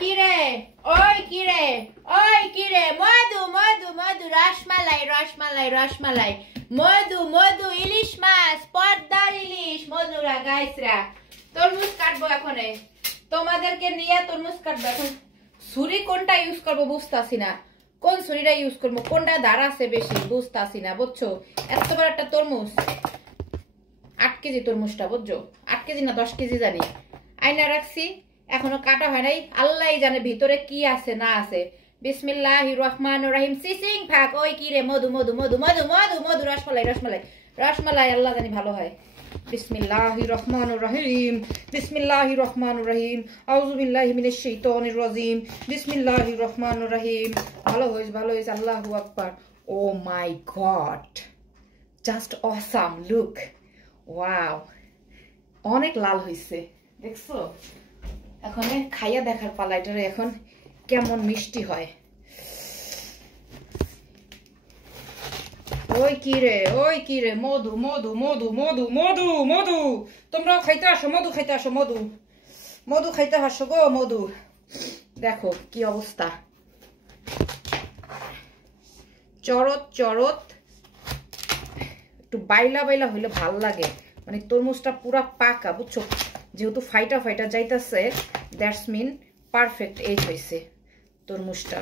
কিরে ওই কিরে ওই কিরে মধু মধু মধু রসমালাই রসমালাই রসমালাই মধু মধু ইলিশ মাছ পদ্মার ইলিশ মধুরা গাইসরা তরমুজ কাটবো এখন তোমাদেরকে নিয়ে তরমুজ কাটবো এখন ছুরি কোনটা ইউজ করবো বুঝতাছি না কোন ছুরিটা ইউজ করবো কোনটা ধার আছে বেশি বুঝতাছি না বুঝছো এত বড় একটা তরমুজ 8 কেজি তরমুজটা বুঝছো 8 কেজি না 10 কেজি জানি আয়না রাখছি এখনো কাটা হয় নাই আল্লাহই জানে ভিতরে কি আছে না আছে বিসমিল্লাহির রহমানির রহিম সিসিং ফাক ওই কি রে মধু মধু মধু মধু মধু মধু রসমালাই রসমালাই রসমালাই আল্লাহ জানি ভালো হয় বিসমিল্লাহির রহমানির রহিম বিসমিল্লাহির রহমানির রহিম আউযু বিল্লাহি মিনাশ শাইতানির রাজিম বিসমিল্লাহির রহমানির রহিম ভালো হইছে আল্লাহু আকবার oh my god just awesome look wow অনেক লাল হইছে দেখছো এখন খাইয়া দেখার পালা এটা এখন কেমন মিষ্টি হয় ওই কি রে মধু মধু মধু মধু মধু মধু তোমরাও খাইতে আসো মধু খাইতে আসো গো মধু দেখো কি অবস্থা চরত চরত একটু বাইলা বাইলা হইলে ভাল লাগে মানে তরমুজটা পুরা পাকা বুঝছো যেহেতু ফাইটা ফাইটা যাইতাছে দ্যাটস মিন পারফেক্ট এজ হইছে তরমুজটা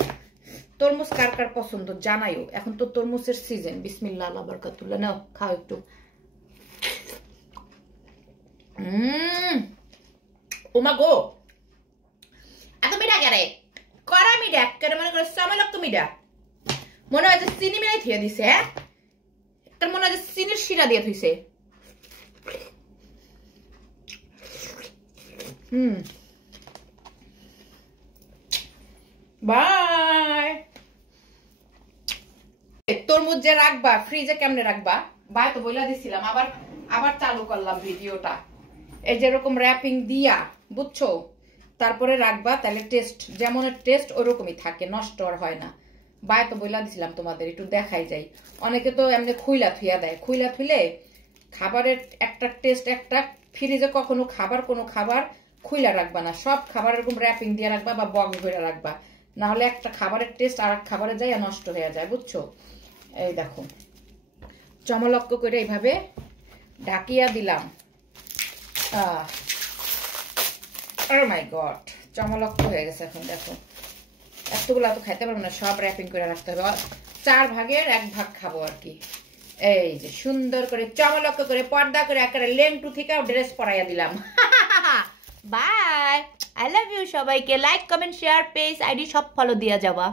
তরমুজ কার কার পছন্দ জানাইও এখন তো তরমুজের সিজন বিসমিল্লাহ আল্লাহ বারাকাতুল্লাহ নাও খাও একটু ওমা গো এত মিঠা কেন কড়া মিঠা কেন মনে করে সমলক্ত মিঠা মনে হয় যে চিনি মিলাই থিয়ে দিছে হ্যাঁ তার মনে হয় যে চিনির শিরা দিয়ে থইছে বাই তরমুজ যে রাখবা ফ্রিজে কেমনে রাখবা বাই তো বইলা দিছিলাম আবার চালু করলাম ভিডিওটা এই যে এরকম র‍্যাপিং দিয়া বুঝছো তারপরে রাখবা তাহলে টেস্ট যেমন টেস্ট ওরকমই থাকে নষ্ট আর হয় না বাই তো বইলা দিছিলাম তোমাদের একটু দেখাই যাই অনেকে তো এমনি খুইলা থুইয়া দেয় খুইলা থুইলে খাবারের একটা টেস্ট একটা ফ্রিজে কখনো কোনো খাবার খুইলা রাখবা না সব খাবার এরকম র‍্যাপিং দিয়ে রাখবা বা বক্স ভরে রাখবা না হলে একটা খাবারের টেস্ট আর খাবারে যায় নষ্ট হয়ে যায় বুঝছো এই দেখো চমলক্ক করে এইভাবে ঢাকিয়া দিলাম ও মাই গড চমলক্ক হয়ে গেছে এখন দেখো এতগুলো তো খাইতে পারবো না সব র‍্যাপিং করে রাখতে হবে 4 ভাগের 1 ভাগ খাবো আর কি এই যে সুন্দর করে চমলক্ক করে পর্দা করে একেবারে লেংটু থেকে ড্রেস পরাইয়া দিলাম বাই আই লাভ ইউ সবাইকে like comment share page ID সব ফলো দিয়া যাবা